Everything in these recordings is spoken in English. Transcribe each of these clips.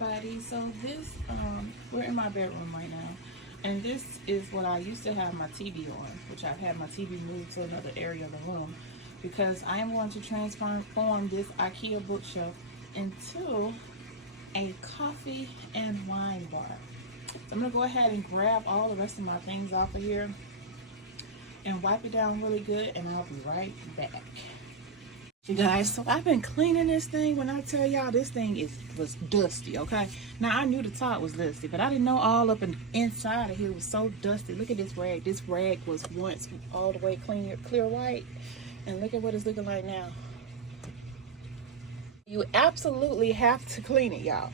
everybody. So this we're in my bedroom right now, and this is what I used to have my TV on, which I've had my TV moved to another area of the room because I am going to transform this IKEA bookshelf into a coffee and wine bar. So I'm gonna go ahead and grab all the rest of my things off of here and wipe it down really good, and I'll be right back. You guys, so I've been cleaning this thing. When I tell y'all, this thing was dusty, okay? Now I knew the top was dusty, but I didn't know all up and inside of here was so dusty. Look at this rag. This rag was once all the way clear white, and look at what it's looking like now. You absolutely have to clean it, y'all,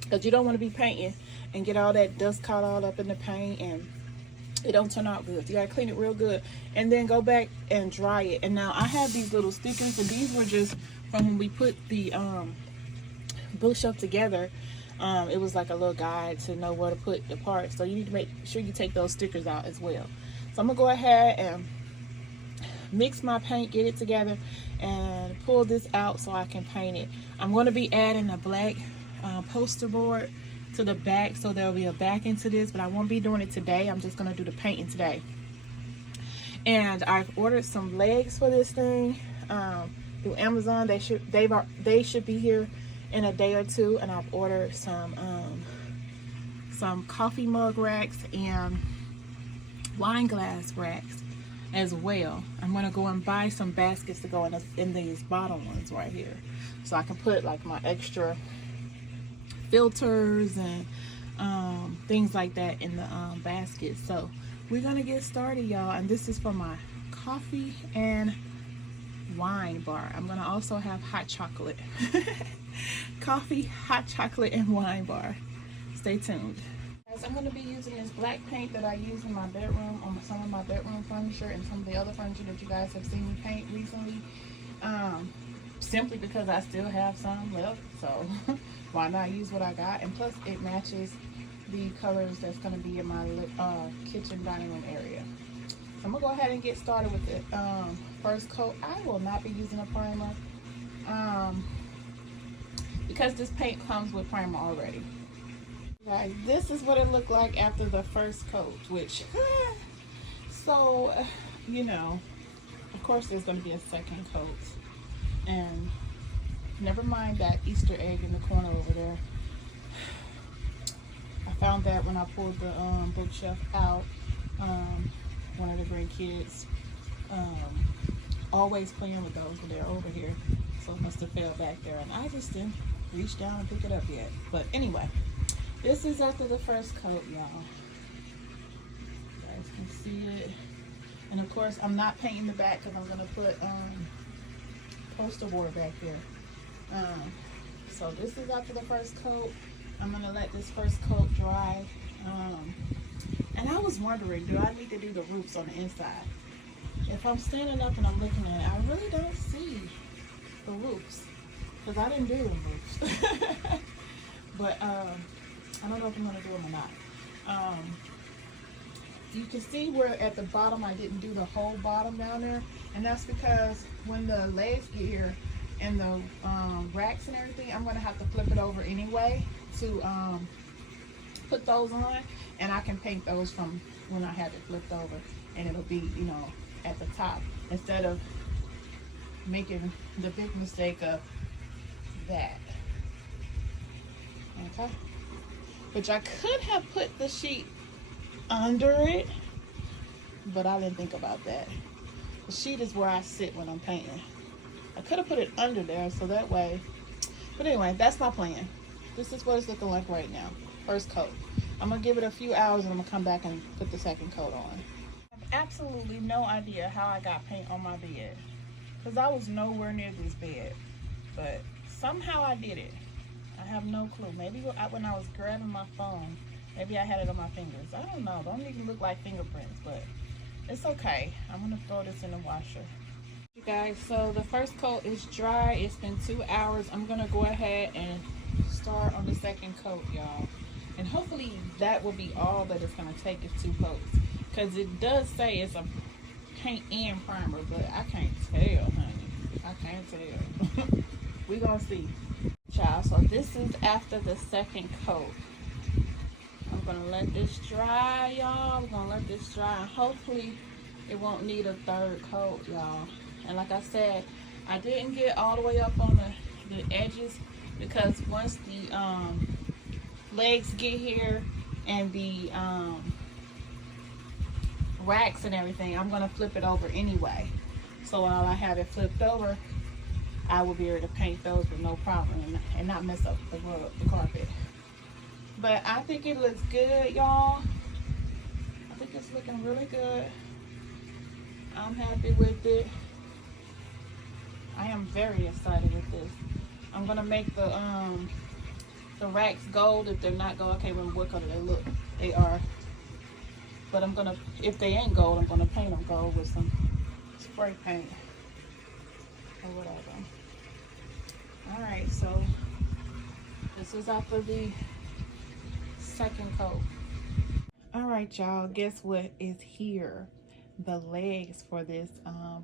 because you don't want to be painting and get all that dust caught all up in the paint, and it don't turn out good. You gotta clean it real good and then go back and dry it. And now I have these little stickers, and these were just from when we put the bookshelf together. It was like a little guide to know where to put the parts, so you need to make sure you take those stickers out as well. So I'm gonna go ahead and mix my paint, get it together, and pull this out so I can paint it. I'm going to be adding a black poster board to the back, so there'll be a back into this, but I won't be doing it today. I'm just going to do the painting today. And I've ordered some legs for this thing through Amazon. They should be here in a day or two. And I've ordered some coffee mug racks and wine glass racks as well. I'm going to go and buy some baskets to go in these bottom ones right here, so I can put like my extra filters and things like that in the basket. So we're gonna get started, y'all, and this is for my coffee and wine bar. I'm gonna also have hot chocolate. Coffee, hot chocolate, and wine bar. Stay tuned. Guys, I'm gonna be using this black paint that I use in my bedroom on some of my bedroom furniture and some of the other furniture that you guys have seen me paint recently, simply because I still have some left, so why not use what I got? And plus it matches the colors that's going to be in my kitchen dining room area. So I'm gonna go ahead and get started with the first coat. I will not be using a primer because this paint comes with primer already. Guys, this is what it looked like after the first coat, which so you know, of course there's going to be a second coat. And never mind that Easter egg in the corner over there. I found that when I pulled the bookshelf out. One of the grandkids always playing with those when they're over here, so it must have fell back there, and I just didn't reach down and pick it up yet. But anyway, this is after the first coat, y'all. You guys can see it. And of course I'm not painting the back because I'm going to put poster board back here. So this is after the first coat. I'm gonna let this first coat dry. And I was wondering, do I need to do the roofs on the inside? If I'm standing up and I'm looking at it, I really don't see the roofs because I didn't do the roofs. But I don't know if I'm gonna do them or not. You can see where at the bottom I didn't do the whole bottom down there, and that's because when the legs get here and the racks and everything, I'm going to have to flip it over anyway to put those on, and I can paint those from when I have it flipped over, and it'll be, you know, at the top instead of making the big mistake of that. Okay, which I could have put the sheet under it, but I didn't think about that. The sheet is where I sit when I'm painting. I could have put it under there so that way, but anyway, that's my plan. This is what it's looking like right now. First coat. I'm gonna give it a few hours and I'm gonna come back and put the second coat on. I have absolutely no idea how I got paint on my bed because I was nowhere near this bed, but somehow I did it. I have no clue. Maybe when I was grabbing my phone, maybe I had it on my fingers. I don't know. Don't even look like fingerprints, but it's okay. I'm gonna throw this in the washer. You guys, so the first coat is dry. It's been 2 hours. I'm gonna go ahead and start on the second coat, y'all. And hopefully that will be all that it's gonna take is 2 coats. Because it does say it's a paint and primer, but I can't tell, honey. I can't tell. We gonna see. y'all, so this is after the second coat. I'm gonna let this dry, y'all. We're gonna let this dry, and hopefully it won't need a third coat, y'all. And like I said, I didn't get all the way up on the edges, because once the legs get here and the racks and everything, I'm gonna flip it over anyway. So while I have it flipped over, I will be able to paint those with no problem and not mess up the carpet. But I think it looks good, y'all. I think it's looking really good. I'm happy with it. I am very excited with this. I'm gonna make the racks gold. If they're not gold, I can't remember what color they look. They are. But I'm gonna, if they ain't gold, I'm gonna paint them gold with some spray paint or whatever. All right, so this is after the second coat. All right, y'all, guess what is here? The legs for this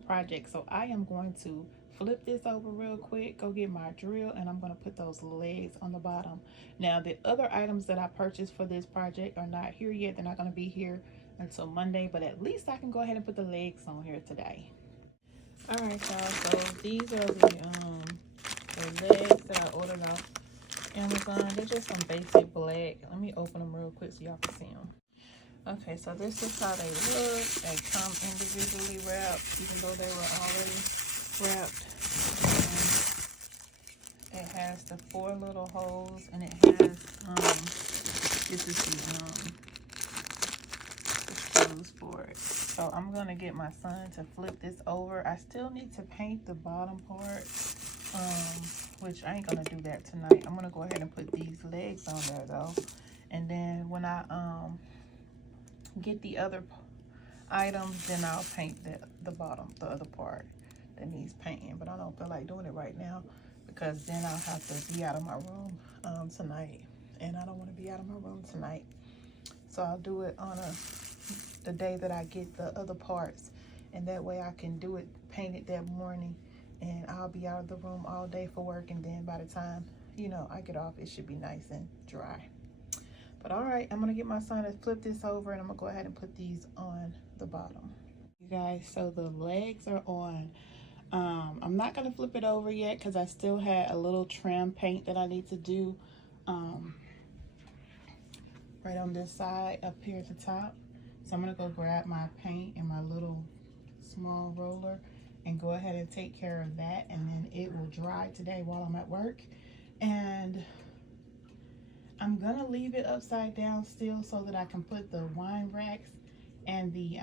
project. So I am going to flip this over real quick, go get my drill, and I'm going to put those legs on the bottom. Now, the other items that I purchased for this project are not here yet. They're not going to be here until Monday, but at least I can go ahead and put the legs on here today. All right, y'all, so these are the legs that I ordered off Amazon. They're just some basic black. Let me open them real quick so y'all can see them. Okay, so this is how they look. They come individually wrapped, even though they were already wrapped. It has the 4 little holes, and it has this is the screws for it. So I'm gonna get my son to flip this over. I still need to paint the bottom part, which I ain't gonna do that tonight. I'm gonna go ahead and put these legs on there though, and then when I get the other items, then I'll paint the bottom, the other part that needs painting. But I don't feel like doing it right now, because then I'll have to be out of my room tonight, and I don't want to be out of my room tonight. So I'll do it on the day that I get the other parts, and that way I can do it, paint it that morning, and I'll be out of the room all day for work, and then by the time, you know, I get off, it should be nice and dry. But all right, I'm gonna get my son to flip this over, and I'm gonna go ahead and put these on the bottom. You guys, so the legs are on. I'm not gonna flip it over yet, because I still had a little trim paint that I need to do right on this side up here at the top. So I'm gonna go grab my paint and my little small roller and go ahead and take care of that, and then it will dry today while I'm at work. And I'm gonna leave it upside down still, so that I can put the wine racks and the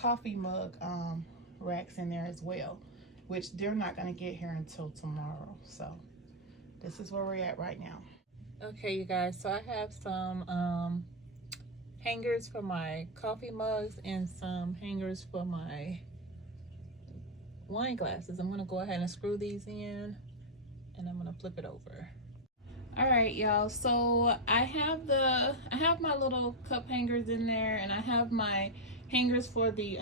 coffee mug racks in there as well, which they're not gonna get here until tomorrow. So this is where we're at right now. Okay, you guys, so I have some hangers for my coffee mugs and some hangers for my wine glasses. I'm gonna go ahead and screw these in, and I'm gonna flip it over. All right, y'all, so I have my little cup hangers in there, and I have my hangers for the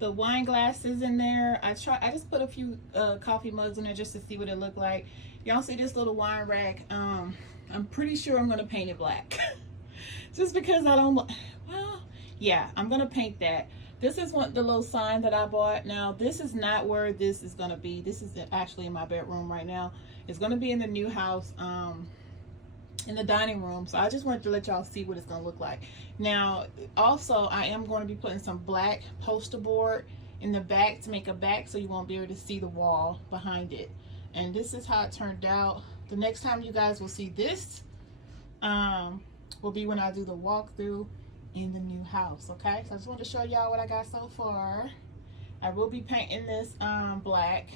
wine glasses in there. I just put a few coffee mugs in there just to see what it looked like. Y'all see this little wine rack? I'm pretty sure I'm gonna paint it black. Just because I don't, well, yeah, I'm gonna paint that. This is the little sign that I bought. Now, this is not where this is gonna be. This is actually in my bedroom right now. It's gonna be in the new house, in the dining room. So I just wanted to let y'all see what it's gonna look like. Now, also, I am going to be putting some black poster board in the back to make a back, so you won't be able to see the wall behind it. And this is how it turned out. The next time you guys will see this will be when I do the walkthrough in the new house. Okay, so I just want to show y'all what I got so far. I will be painting this black,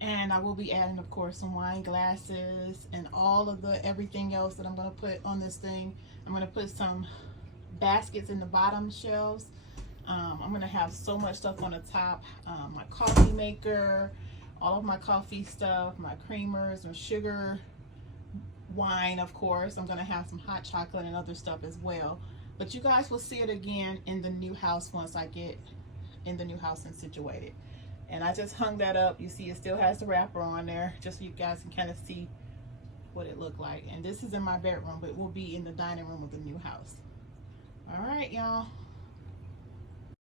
and I will be adding, of course, some wine glasses and all of the everything else that I'm going to put on this thing. I'm going to put some baskets in the bottom shelves. I'm going to have so much stuff on the top. My coffee maker, all of my coffee stuff, my creamers and sugar, wine, of course. I'm going to have some hot chocolate and other stuff as well. But you guys will see it again in the new house once I get in the new house and situated. And I just hung that up. You see it still has the wrapper on there, just so you guys can kind of see what it looked like. And this is in my bedroom, but it will be in the dining room of the new house. All right, y'all.